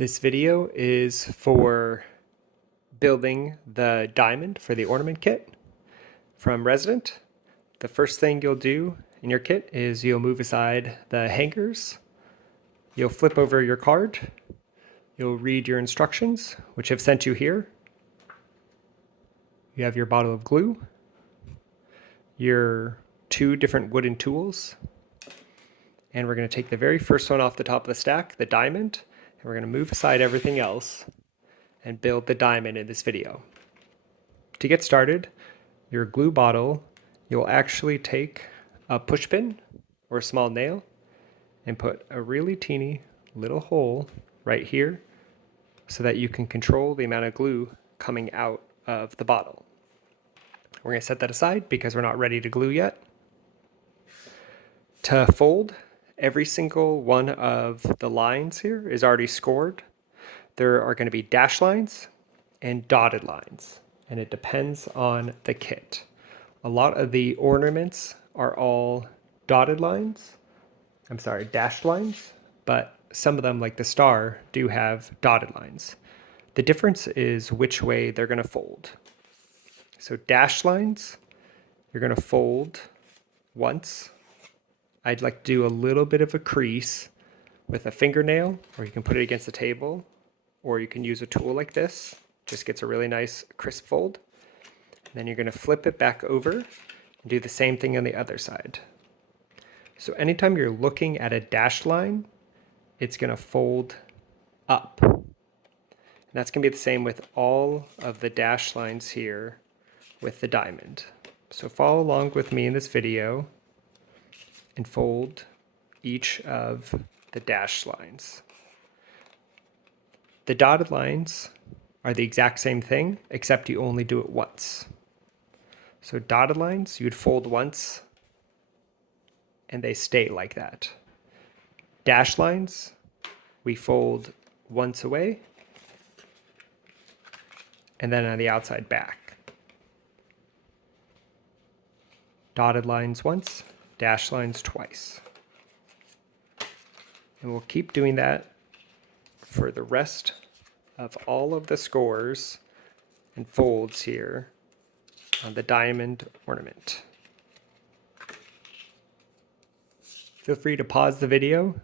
This video is for building the diamond for the ornament kit from Resident. The first thing you'll do in your kit is you'll move aside the hangers. You'll flip over your card. You'll read your instructions, which have sent you here. You have your bottle of glue, your two different wooden tools, and we're going to take the very first one off the top of the stack, the diamond, and we're going to move aside everything else and build the diamond in this video. To get started, your glue bottle, you'll actually take a push pin or a small nail and put a really teeny little hole right here so that you can control the amount of glue coming out of the bottle. We're going to set that aside because we're not ready to glue yet. To fold, every single one of the lines here is already scored. There are going to be dash lines and dotted lines, and it depends on the kit. A lot of the ornaments are all dashed lines, but some of them, like the star, do have dotted lines. The difference is which way they're going to fold. So dash lines, you're going to fold once. I'd like to do a little bit of a crease with a fingernail, or you can put it against the table, or you can use a tool like this. Just gets a really nice crisp fold. And then you're going to flip it back over and do the same thing on the other side. So anytime you're looking at a dashed line, it's going to fold up. And that's going to be the same with all of the dashed lines here with the diamond. So follow along with me in this video and fold each of the dashed lines. The dotted lines are the exact same thing, except you only do it once. So dotted lines, you'd fold once and they stay like that. Dash lines, we fold once away and then on the outside back. Dotted lines once, dash lines twice. And we'll keep doing that for the rest of all of the scores and folds here on the diamond ornament. Feel free to pause the video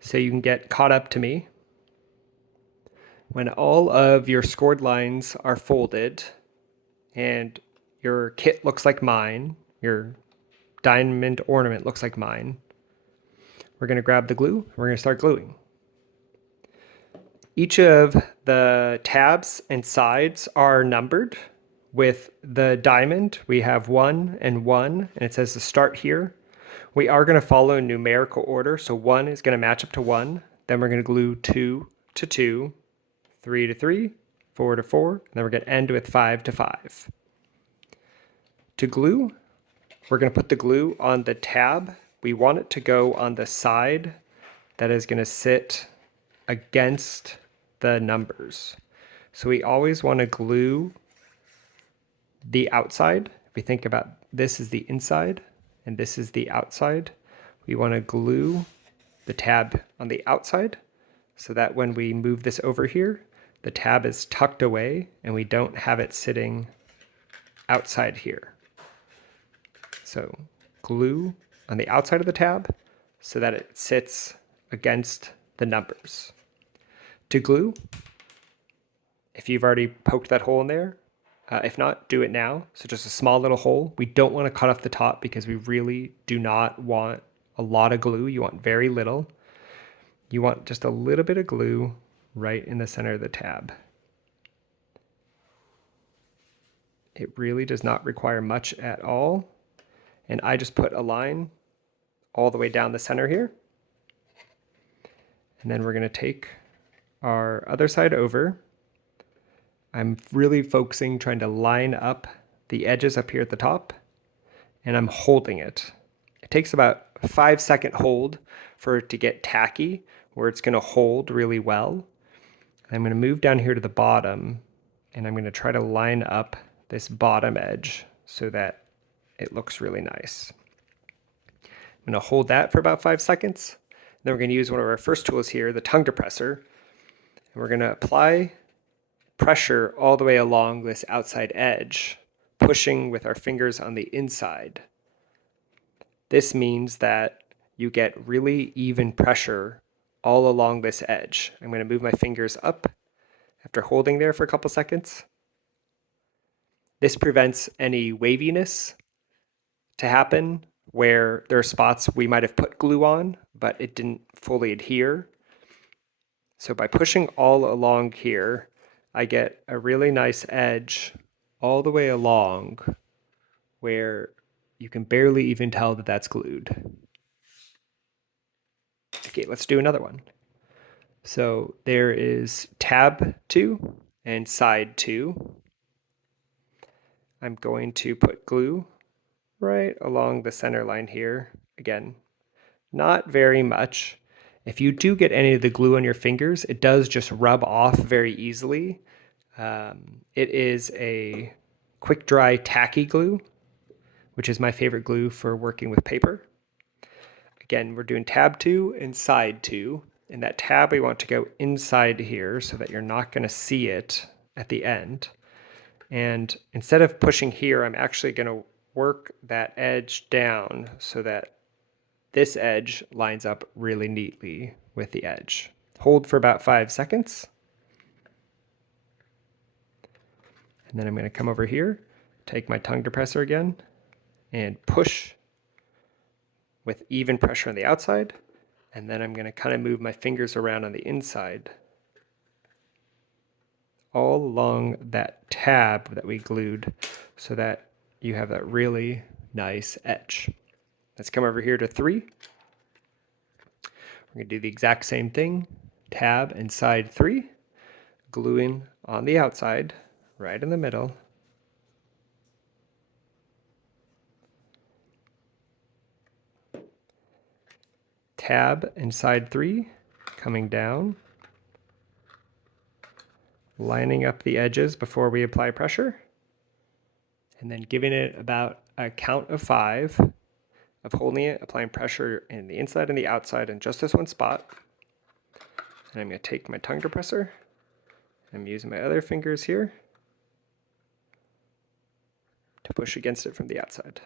so you can get caught up to me. When all of your scored lines are folded and your kit looks like mine, your diamond ornament looks like mine, we're going to grab the glue and we're going to start gluing. Each of the tabs and sides are numbered. With the diamond, we have 1 and 1, and it says to start here. We are going to follow in numerical order, so 1 is going to match up to 1. Then we're going to glue 2 to 2, 3 to 3, 4 to 4, and then we're going to end with 5 to 5. To glue, we're going to put the glue on the tab. We want it to go on the side that is going to sit against the numbers. So we always want to glue the outside. If we think about this is the inside and this is the outside, we want to glue the tab on the outside so that when we move this over here, the tab is tucked away and we don't have it sitting outside here. So glue on the outside of the tab so that it sits against the numbers. To glue, if you've already poked that hole in there, if not, do it now. So just a small little hole. We don't want to cut off the top because we really do not want a lot of glue. You want very little. You want just a little bit of glue right in the center of the tab. It really does not require much at all. And I just put a line all the way down the center here. And then we're going to take our other side over. I'm really focusing, trying to line up the edges up here at the top, and I'm holding it. It takes about a 5-second hold for it to get tacky, where it's going to hold really well. I'm going to move down here to the bottom, and I'm going to try to line up this bottom edge so that it looks really nice. I'm going to hold that for about 5 seconds. Then we're going to use one of our first tools here, the tongue depressor. And we're going to apply pressure all the way along this outside edge, pushing with our fingers on the inside. This means that you get really even pressure all along this edge. I'm going to move my fingers up after holding there for a couple seconds. This prevents any waviness to happen where there are spots we might have put glue on, but it didn't fully adhere. So by pushing all along here, I get a really nice edge all the way along where you can barely even tell that that's glued. Okay, let's do another one. So there is tab 2 and side 2. I'm going to put glue right along the center line here. Again, not very much. If you do get any of the glue on your fingers, it does just rub off very easily. It is a quick dry tacky glue, which is my favorite glue for working with paper. Again, we're doing tab 2 and side 2. And that tab we want to go inside here so that you're not going to see it at the end. And instead of pushing here, I'm actually going to work that edge down so that this edge lines up really neatly with the edge. Hold for about 5 seconds. And then I'm going to come over here, take my tongue depressor again, and push with even pressure on the outside. And then I'm going to kind of move my fingers around on the inside, all along that tab that we glued so that you have that really nice edge. Let's come over here to 3. We're going to do the exact same thing, tab and side 3, gluing on the outside, right in the middle. Tab and side 3, coming down, lining up the edges before we apply pressure, and then giving it about a count of 5 of holding it, applying pressure in the inside and the outside in just this one spot. And I'm going to take my tongue depressor. I'm using my other fingers here to push against it from the outside.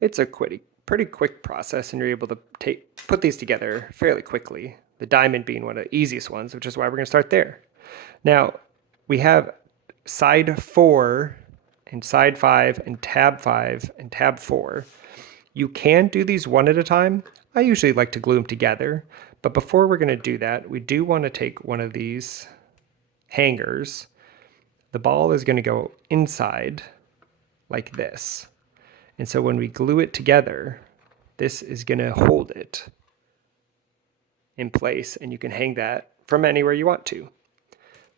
It's a pretty quick process, and you're able to put these together fairly quickly. The diamond being one of the easiest ones, which is why we're going to start there. Now, we have side 4 and side 5 and tab 5 and tab 4. You can do these one at a time. I usually like to glue them together, but before we're going to do that, we do want to take one of these hangers. The ball is going to go inside like this. And so when we glue it together, this is going to hold it in place, and you can hang that from anywhere you want to.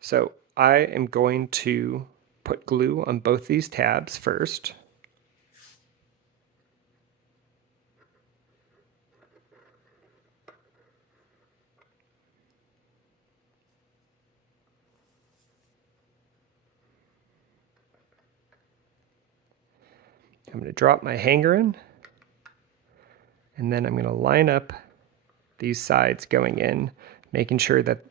So I am going to put glue on both these tabs first. I'm going to drop my hanger in, and then I'm going to line up these sides going in, making sure that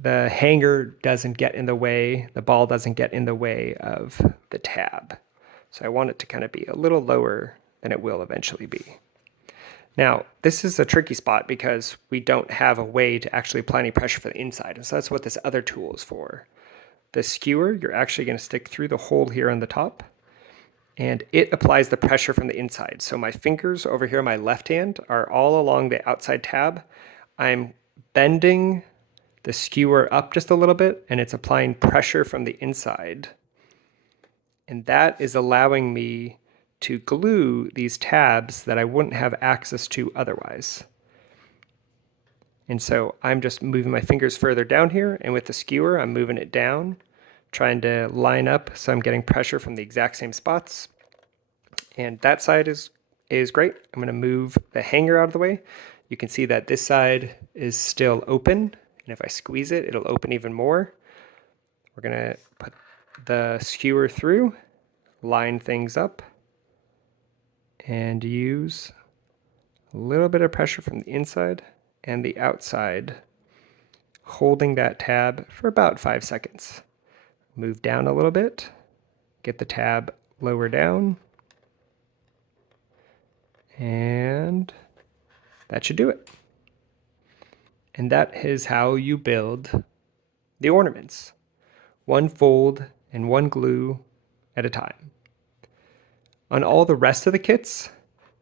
the hanger doesn't get in the way, the ball doesn't get in the way of the tab. So I want it to kind of be a little lower than it will eventually be. Now, this is a tricky spot because we don't have a way to actually apply any pressure for the inside, and so that's what this other tool is for. The skewer, you're actually going to stick through the hole here on the top, and it applies the pressure from the inside. So my fingers over here on my left hand are all along the outside tab. I'm bending the skewer up just a little bit, and it's applying pressure from the inside. And that is allowing me to glue these tabs that I wouldn't have access to otherwise. And so I'm just moving my fingers further down here, and with the skewer, I'm moving it down, trying to line up so I'm getting pressure from the exact same spots. And that side is great. I'm going to move the hanger out of the way. You can see that this side is still open, and if I squeeze it, it'll open even more. We're going to put the skewer through, line things up, and use a little bit of pressure from the inside and the outside, holding that tab for about 5 seconds. Move down a little bit, get the tab lower down, and that should do it. And that is how you build the ornaments, one fold and one glue at a time. On all the rest of the kits,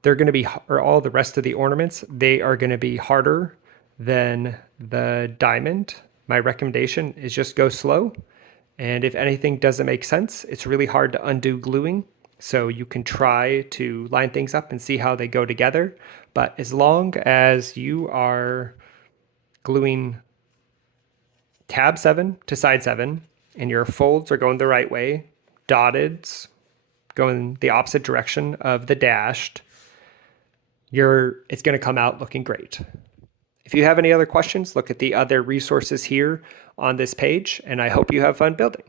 they're going to be, or all the rest of the ornaments, they are going to be harder than the diamond. My recommendation is just go slow. And if anything doesn't make sense, it's really hard to undo gluing. So you can try to line things up and see how they go together. But as long as you are gluing tab 7 to side 7 and your folds are going the right way, dotted going the opposite direction of the dashed, it's going to come out looking great. If you have any other questions, look at the other resources here on this page, and I hope you have fun building.